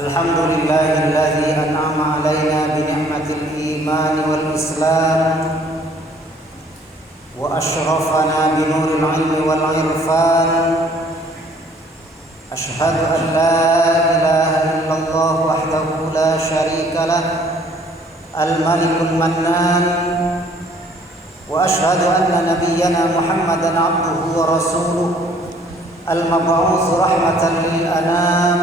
الحمد لله الذي أنعم علينا بنعمة الإيمان والإسلام وأشرفنا بنور العلم والعرفان. أشهد أن لا إله إلا الله وحده لا شريك له الملك المنان، وأشهد أن نبينا محمدا عبده ورسوله المبعوث رحمة للأنام.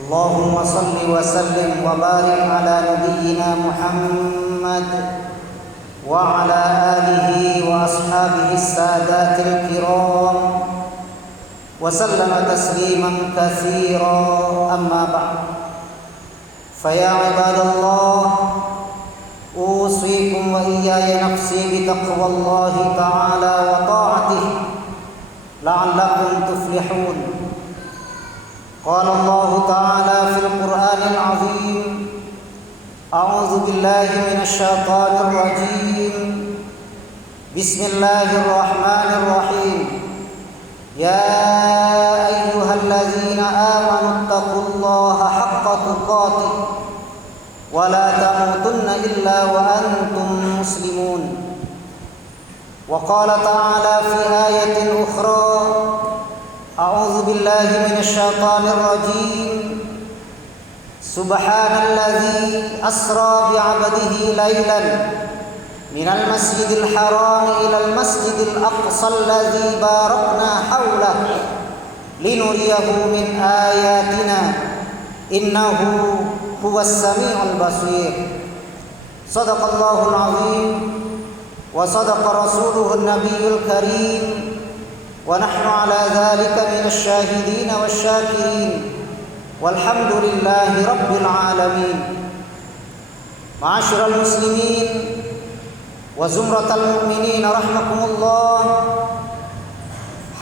اللهم صل وسلم وبارك على نبينا محمد وعلى آله وأصحابه السادات الكرام وسلم تسليما كثيرا. أما بعد، فيا عباد الله، أوصيكم وإياي نفسي بتقوى الله تعالى وطاعته لعلكم تفلحون. قال الله تعالى في القرآن العظيم: أعوذ بالله من الشيطان الرجيم، بسم الله الرحمن الرحيم. يا أيها الذين آمنوا اتقوا الله حق تقاته ولا تموتن إلا وأنتم مسلمون. وقال تعالى في آية أخرى: أعوذ بالله من الشيطان الرجيم، سبحان الذي أسرى بعبده ليلا من المسجد الحرام إلى المسجد الأقصى الذي باركنا حوله لنريه من آياتنا إنه هو السميع البصير. صدق الله العظيم وصدق رسوله النبي الكريم، ونحن على ذلك من الشاهدين والشاكرين، والحمد لله رب العالمين. معاشر المسلمين وزمرة المؤمنين rahimakumullah,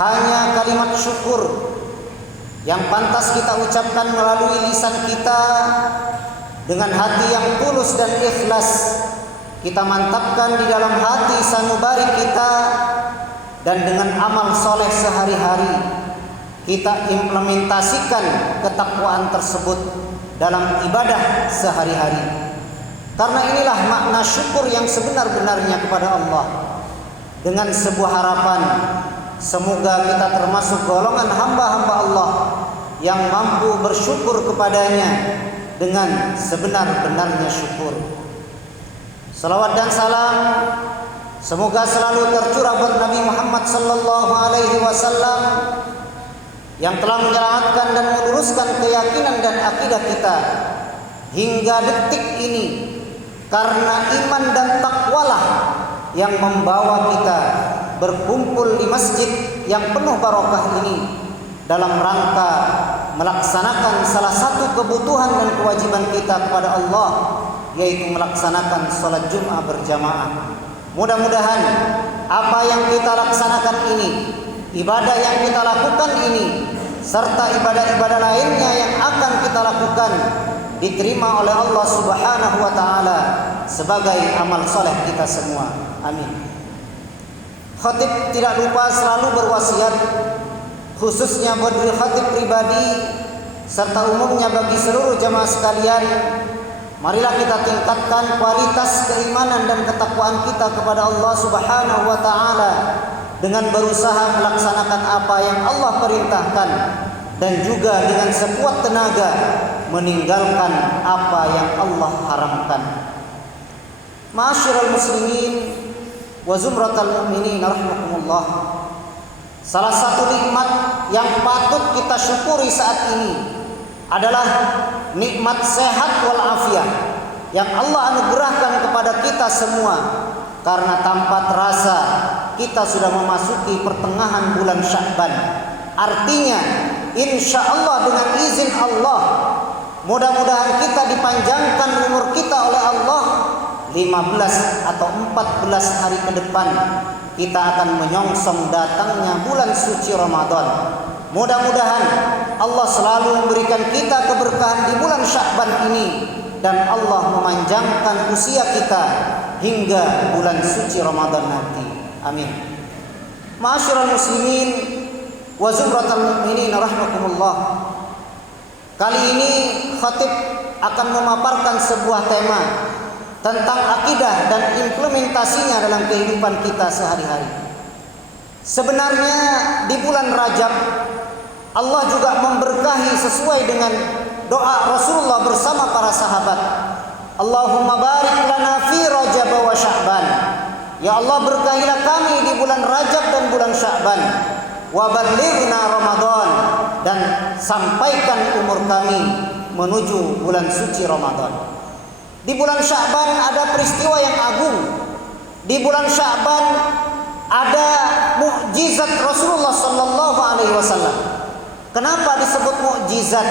hanya kalimat syukur yang pantas kita ucapkan melalui lisan kita dengan hati yang tulus dan ikhlas. Kita mantapkan di dalam hati sanubari kita, dan dengan amal soleh sehari-hari kita implementasikan ketakwaan tersebut dalam ibadah sehari-hari. Karena inilah makna syukur yang sebenar-benarnya kepada Allah, dengan sebuah harapan semoga kita termasuk golongan hamba-hamba Allah yang mampu bersyukur kepadanya dengan sebenar-benarnya syukur. Salawat dan salam semoga selalu tercurah buat Nabi Muhammad sallallahu alaihi wasallam yang telah menyelamatkan dan meluruskan keyakinan dan akidah kita hingga detik ini. Karena iman dan takwalah yang membawa kita berkumpul di masjid yang penuh barokah ini dalam rangka melaksanakan salah satu kebutuhan dan kewajiban kita kepada Allah, yaitu melaksanakan sholat Jum'ah berjamaah. Mudah-mudahan apa yang kita laksanakan ini, ibadah yang kita lakukan ini, serta ibadah-ibadah lainnya yang akan kita lakukan diterima oleh Allah Subhanahu wa taala sebagai amal soleh kita semua. Amin. Khatib tidak lupa selalu berwasiat, khususnya buat diri khatib pribadi serta umumnya bagi seluruh jamaah sekalian. Marilah kita tingkatkan kualitas keimanan dan ketakwaan kita kepada Allah Subhanahu wa taala dengan berusaha melaksanakan apa yang Allah perintahkan, dan juga dengan sekuat tenaga meninggalkan apa yang Allah haramkan. Ma'asyiral muslimin wa zumratal mu'minin rahimakumullah, salah satu nikmat yang patut kita syukuri saat ini adalah nikmat sehat wal afiat yang Allah anugerahkan kepada kita semua. Karena tanpa terasa kita sudah memasuki pertengahan bulan Sya'ban. Artinya insya Allah dengan izin Allah, mudah-mudahan kita dipanjangkan umur kita oleh Allah 15 atau 14 hari ke depan. Kita akan menyongsong datangnya bulan suci Ramadan. Mudah-mudahan Allah selalu memberikan kita keberkahan di bulan Sya'ban ini, dan Allah memanjangkan usia kita hingga bulan suci Ramadan nanti. Amin. Ma'asyiral muslimin wa zumratal mu'minin rahimakumullah. Kali ini khatib akan memaparkan sebuah tema tentang akidah dan implementasinya dalam kehidupan kita sehari-hari. Sebenarnya di bulan Rajab Allah juga memberkahi sesuai dengan doa Rasulullah bersama para sahabat. Allahumma barik lana fi Rajab wa Sya'ban. Ya Allah, berkahilah kami di bulan Rajab dan bulan Sya'ban. Wa ballighna Ramadan, dan sampaikan umur kami menuju bulan suci Ramadan. Di bulan Sya'ban ada peristiwa yang agung. Di bulan Sya'ban ada mukjizat Rasulullah sallallahu alaihi wasallam. Kenapa disebut mukjizat?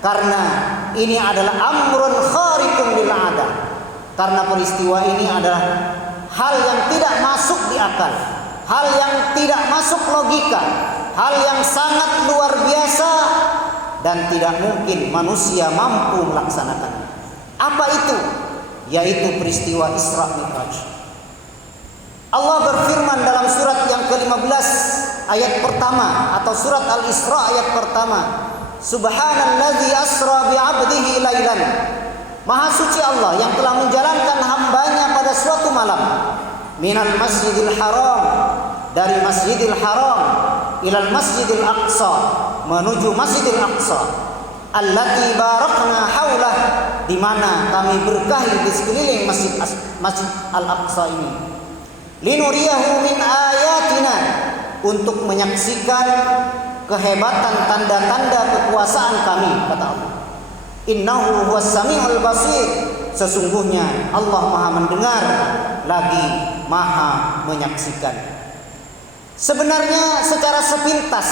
Karena ini adalah amrun khariqun lil 'ada. Karena peristiwa ini adalah hal yang tidak masuk di akal, hal yang tidak masuk logika, hal yang sangat luar biasa dan tidak mungkin manusia mampu melaksanakannya. Apa itu? Yaitu peristiwa Isra Mi'raj. Allah berfirman dalam surat yang ke-15 ayat pertama atau surat Al-Isra ayat pertama, Subhanalladzi asra bi'abdihi lailan. Maha suci Allah yang telah menjalankan hambanya pada suatu malam, minal masjidil haram, dari masjidil haram, ilal masjidil aqsa, menuju masjidil aqsa, allati barakna haulah, di mana kami berkahi di sekeliling masjid al-aqsa ini, linuriyahu min ayatina, untuk menyaksikan kehebatan tanda-tanda kekuasaan kami, kata Allah. Innahu huwas samiul basir, sesungguhnya Allah Maha mendengar lagi Maha menyaksikan. Sebenarnya secara sepintas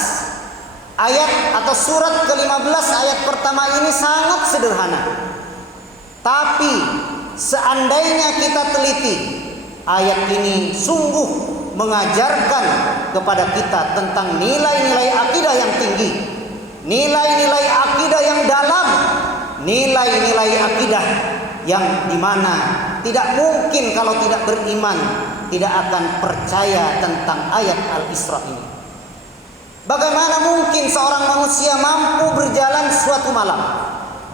ayat atau surat ke-15 ayat pertama ini sangat sederhana. Tapi seandainya kita teliti, ayat ini sungguh mengajarkan kepada kita tentang nilai-nilai akidah yang tinggi, nilai-nilai akidah yang dalam, nilai-nilai akidah yang dimana tidak mungkin kalau tidak beriman tidak akan percaya tentang ayat Al-Isra ini. Bagaimana mungkin seorang manusia mampu berjalan suatu malam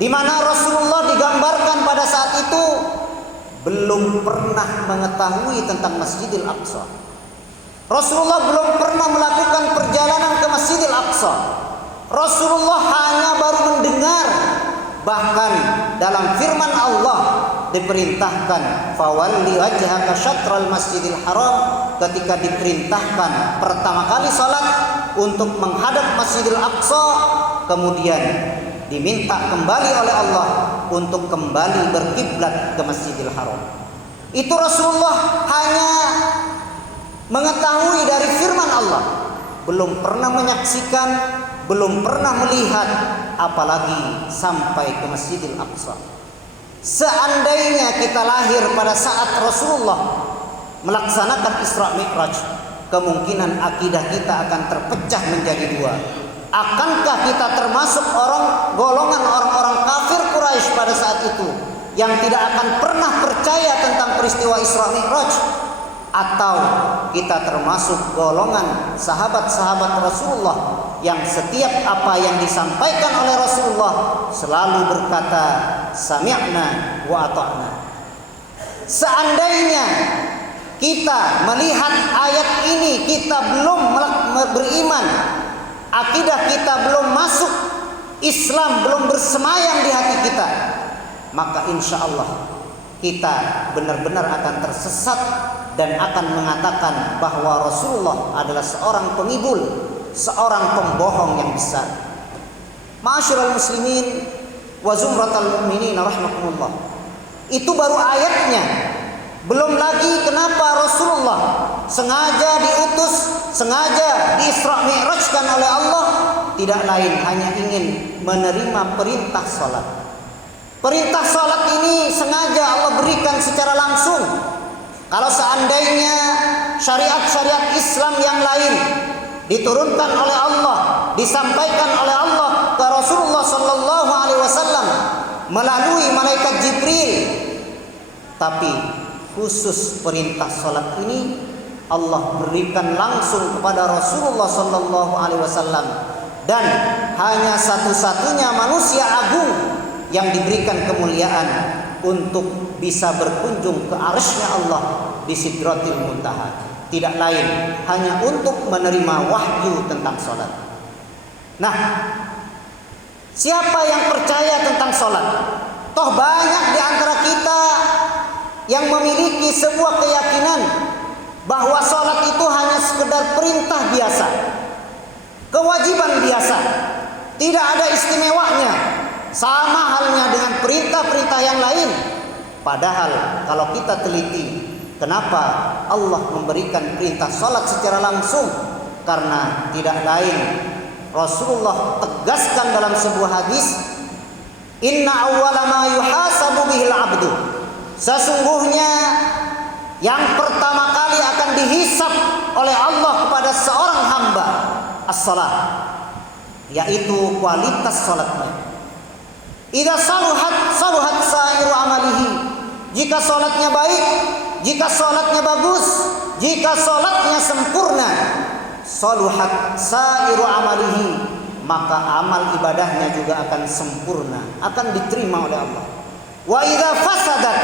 di mana Rasulullah digambarkan pada saat itu belum pernah mengetahui tentang Masjidil Aqsa. Rasulullah belum pernah melakukan perjalanan ke Masjidil Aqsa. Rasulullah hanya baru mendengar. Bahkan dalam firman Allah diperintahkan fawalli wajhaka syatral masjidil haram, ketika diperintahkan pertama kali salat untuk menghadap Masjidil Aqsa, kemudian diminta kembali oleh Allah untuk kembali berkiblat ke Masjidil Haram. Itu Rasulullah hanya mengetahui dari firman Allah, belum pernah menyaksikan, belum pernah melihat, apalagi sampai ke Masjidil Aqsa. Seandainya kita lahir pada saat Rasulullah melaksanakan Isra Mi'raj, kemungkinan akidah kita akan terpecah menjadi dua. Akankah kita termasuk golongan orang-orang kafir Quraisy pada saat itu yang tidak akan pernah percaya tentang peristiwa Isra Mi'raj, atau kita termasuk golongan sahabat-sahabat Rasulullah yang setiap apa yang disampaikan oleh Rasulullah selalu berkata sami'na wa ata'na. Seandainya kita melihat ayat ini kita belum beriman, akidah kita belum masuk, Islam belum bersemayam di hati kita, maka insya Allah kita benar-benar akan tersesat dan akan mengatakan bahwa Rasulullah adalah seorang pengibul, seorang pembohong yang besar. Ma'asyiral muslimin wa zumratal mu'minin rahimakumullah. Itu baru ayatnya. Belum lagi kenapa Rasulullah sengaja diutus, sengaja di-Isra Mi'rajkan oleh Allah, tidak lain hanya ingin menerima perintah salat. Perintah salat ini sengaja Allah berikan secara langsung. Kalau seandainya syariat-syariat Islam yang lain diturunkan oleh Allah, disampaikan oleh Allah ke Rasulullah sallallahu alaihi wasallam melalui malaikat Jibril, tapi khusus perintah salat ini Allah berikan langsung kepada Rasulullah sallallahu alaihi wasallam, dan hanya satu-satunya manusia agung yang diberikan kemuliaan untuk bisa berkunjung ke arsy-Nya Allah di Sidratil Muntaha. Tidak lain hanya untuk menerima wahyu tentang salat. Nah, siapa yang percaya tentang salat? Toh banyak di antara kita yang memiliki sebuah keyakinan bahwa salat itu hanya sekedar perintah biasa, kewajiban biasa, tidak ada istimewanya, sama halnya dengan perintah-perintah yang lain. Padahal kalau kita teliti, kenapa Allah memberikan perintah salat secara langsung? Karena tidak lain, Rasulullah tegaskan dalam sebuah hadis, inna awwala ma yuhasabu bihil abdu, sesungguhnya yang pertama kali akan dihisab oleh Allah kepada seorang hamba as-salat, yaitu kualitas salatnya. Idza saluhat sa'iru amalihi, jika salatnya baik, jika salatnya bagus, jika salatnya sempurna, saluhat sa'iru amalihi, maka amal ibadahnya juga akan sempurna, akan diterima oleh Allah. Wa idza fasadat,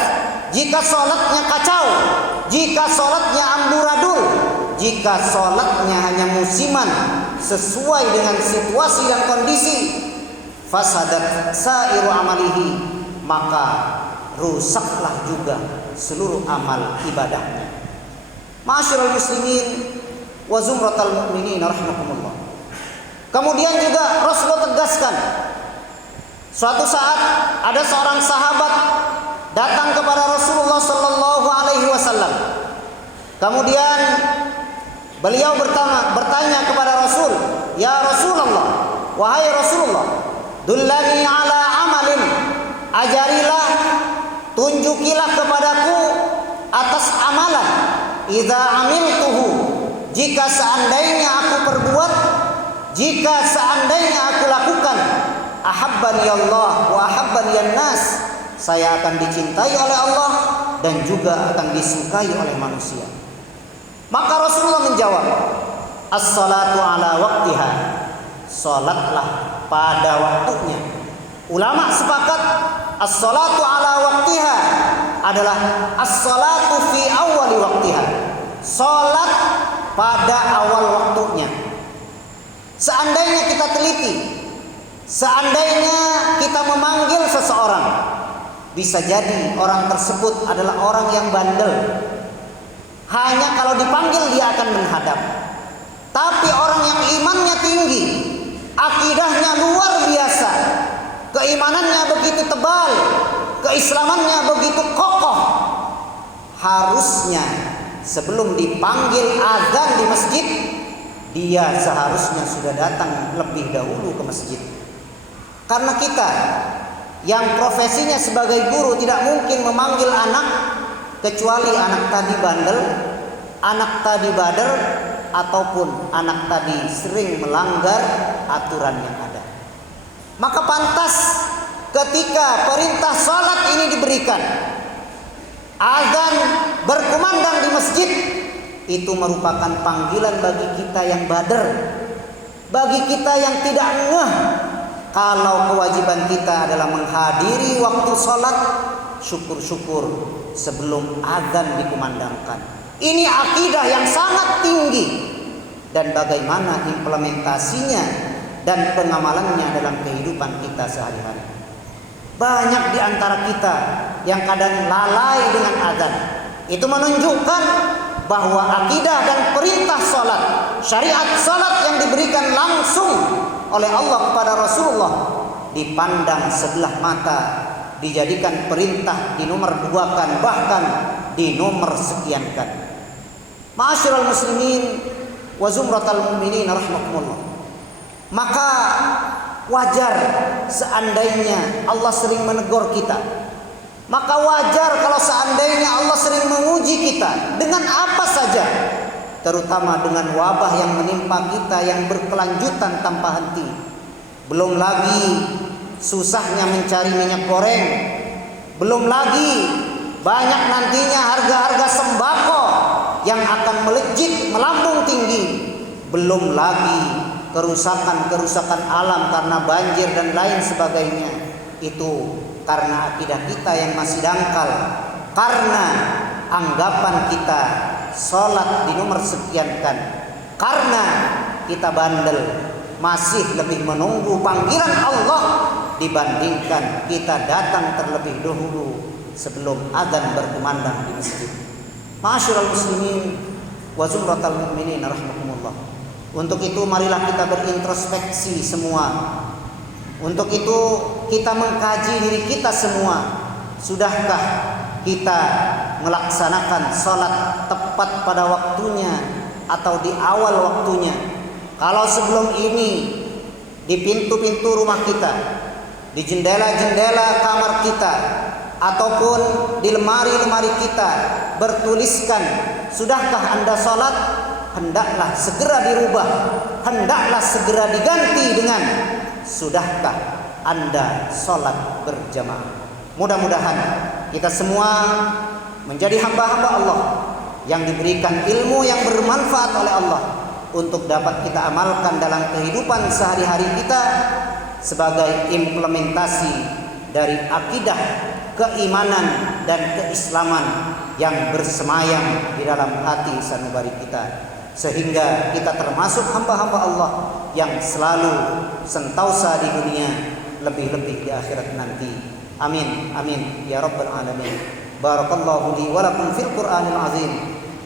jika salatnya kacau, jika salatnya amburadul, jika salatnya hanya musiman sesuai dengan situasi dan kondisi, fasadat sa'iru amalihi, maka rusaklah juga seluruh amal ibadahnya. Ma'asyiral muslimin wa zumratal mu'minin rahimakumullah. Kemudian juga Rasulullah tegaskan, suatu saat ada seorang sahabat datang kepada Rasulullah sallallahu alaihi wasallam. Kemudian beliau bertanya kepada Rasul, "Ya Rasulullah, wahai Rasulullah, dullani ala amalin, ajarilah, tunjukilah kepadaku atas amalan, idza amiltuhu, jika seandainya aku perbuat, jika seandainya aku lakukan, ahabbani Allah wa ahabbani an-nas, saya akan dicintai oleh Allah dan juga akan disukai oleh manusia." Maka Rasulullah menjawab, as-salatu ala waqtiha, salatlah pada waktunya. Ulama sepakat as-salatu ala waqtiha adalah as-salatu fi awwali waqtiha, salat pada awal waktunya. Seandainya kita teliti, seandainya kita memanggil seseorang, bisa jadi orang tersebut adalah orang yang bandel. Hanya kalau dipanggil dia akan menghadap. Tapi orang yang imannya tinggi, akidahnya luar biasa, keimanannya begitu tebal, keislamannya begitu kokoh, harusnya sebelum dipanggil azan di masjid, dia seharusnya sudah datang lebih dahulu ke masjid. Karena kita yang profesinya sebagai guru tidak mungkin memanggil anak kecuali anak tadi bandel, anak tadi bader, ataupun anak tadi sering melanggar aturan yang ada. Maka pantas ketika perintah salat ini diberikan, azan berkumandang di masjid, itu merupakan panggilan bagi kita yang bader, bagi kita yang tidak ngeh kalau kewajiban kita adalah menghadiri waktu salat. Syukur-syukur sebelum azan dikumandangkan. Ini akidah yang sangat tinggi, dan bagaimana implementasinya dan pengamalannya dalam kehidupan kita sehari-hari. Banyak di antara kita yang kadang lalai dengan azan. Itu menunjukkan bahwa akidah dan perintah salat, syariat salat yang diberikan langsung oleh Allah kepada Rasulullah dipandang sebelah mata, dijadikan perintah dinomor duakan, bahkan dinomor sekiankan. Ma'asyiral muslimin wa zumratal mu'minin rahimakumullah. Maka wajar seandainya Allah sering menegur kita. Maka wajar kalau seandainya Allah sering menguji kita dengan apa saja, terutama dengan wabah yang menimpa kita yang berkelanjutan tanpa henti. Belum lagi susahnya mencari minyak goreng, belum lagi banyak nantinya harga-harga sembako yang akan melejit, melambung tinggi. Belum lagi kerusakan-kerusakan alam karena banjir dan lain sebagainya. Itu karena akidah kita yang masih dangkal, karena anggapan kita sholat di nomor sekian kan, karena kita bandel masih lebih menunggu panggilan Allah dibandingkan kita datang terlebih dahulu sebelum adzan berkumandang di masjid. Ma'asyiral muslimin wa zumratal mu'minin rahimakumullah. Untuk itu marilah kita berintrospeksi semua. Untuk itu kita mengkaji diri kita semua. Sudahkah kita melaksanakan sholat tepat pada waktunya atau di awal waktunya? Kalau sebelum ini di pintu-pintu rumah kita, di jendela-jendela kamar kita, ataupun di lemari-lemari kita bertuliskan, sudahkah Anda sholat? Hendaklah segera dirubah, hendaklah segera diganti dengan, sudahkah Anda sholat berjamaah? Mudah-mudahan kita semua menjadi hamba-hamba Allah yang diberikan ilmu yang bermanfaat oleh Allah untuk dapat kita amalkan dalam kehidupan sehari-hari kita sebagai implementasi dari akidah, keimanan dan keislaman yang bersemayam di dalam hati sanubari kita, sehingga kita termasuk hamba-hamba Allah yang selalu sentausa di dunia, lebih-lebih di akhirat nanti. Amin amin ya rabbal alamin. Barakallahu li wa lakum fil Qur'anil azim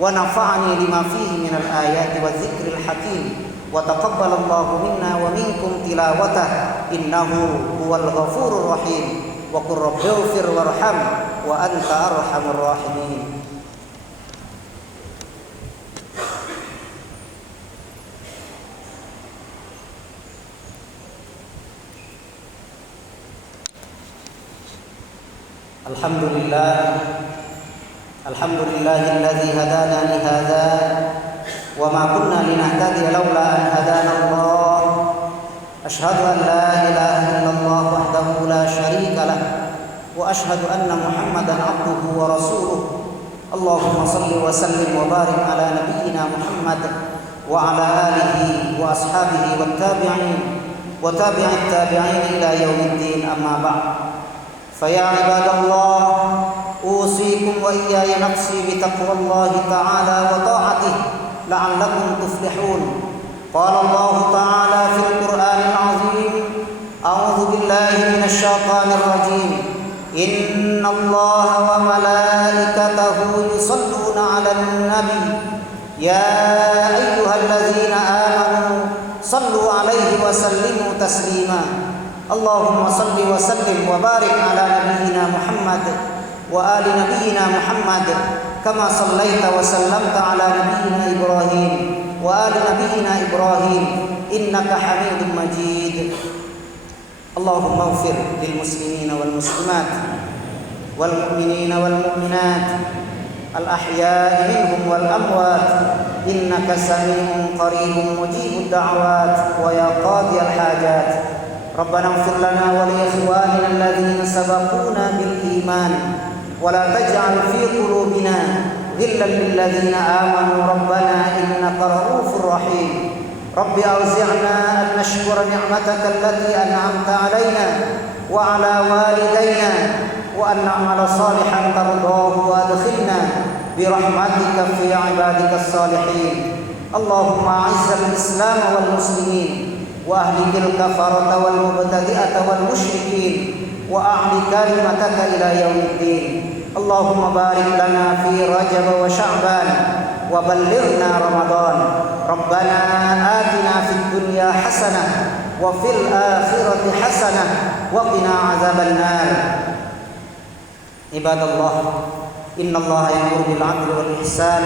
wa nafa'ani lima fihi minal ayati wa dzikril hakim wa taqabbalallahu minna wa minkum tilawatah innahu huwal ghafurur rahim wa qur rabbighfir warham wa anta arhamur rahimin. Alhamdulillahilladzi hadana li hadza wa ma kunna linahtadiya laula an hadana Allah. Asyhadu an la ilaha illallah wahdahu la syarika lah wa asyhadu anna Muhammadan abduhu wa rasuluh. Allahumma shalli wa sallim wa barik ala nabiyyina Muhammad wa ala alihi wa ashabihi wat tabi'in wa tabi'it tabi'in ila yaumiddin, amma ba'd. فيا عباد الله أوصيكم وإياي نفسي بتقوى الله تعالى وطاعته لعلكم تفلحون. قال الله تعالى في القرآن العظيم: أعوذ بالله من الشيطان الرجيم إن الله وملائكته يصلون على النبي يا أيها الذين آمنوا صلوا عليه وسلموا تسليما. اللهم صل وسلم وبارك على نبينا محمد وآل نبينا محمد كما صليت وسلمت على نبينا إبراهيم وآل نبينا إبراهيم إنك حميد مجيد. اللهم اغفر للمسلمين والمسلمات والمؤمنين والمؤمنات الأحياء منهم والأموات إنك سميع قريب مجيب الدعوات ويا قاضي الحاجات. ربنا اغفر لنا ولإخواننا الذين سبقونا بالإيمان ولا تجعل في قلوبنا غلا للذين آمنوا ربنا إنك رؤوف رحيم. رب أوزعنا أن نشكر نعمتك التي أنعمت علينا وعلى والدينا وأن نعمل صالحا ترضاه وأدخلنا برحمتك في عبادك الصالحين. اللهم أعز الإسلام والمسلمين وأهلك الكفرة والمبتدئة والمشركين وأعل كلمتك إلى يوم الدين. اللهم بارك لنا في رجب وشعبان وبلغنا رمضان. ربنا آتنا في الدنيا حسنة وفي الآخرة حسنة وقنا عذاب النار. عباد الله إن الله يأمر بالعدل والإحسان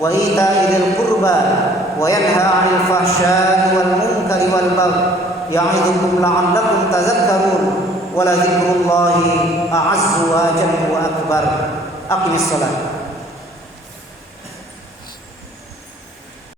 وإيتاء ذي القربى وينهى عن الفحشاء والمنكر والبغي يعظكم لعلكم تذكرون ولذكر الله أعز وأجل وأكبر. أقم الصلاة.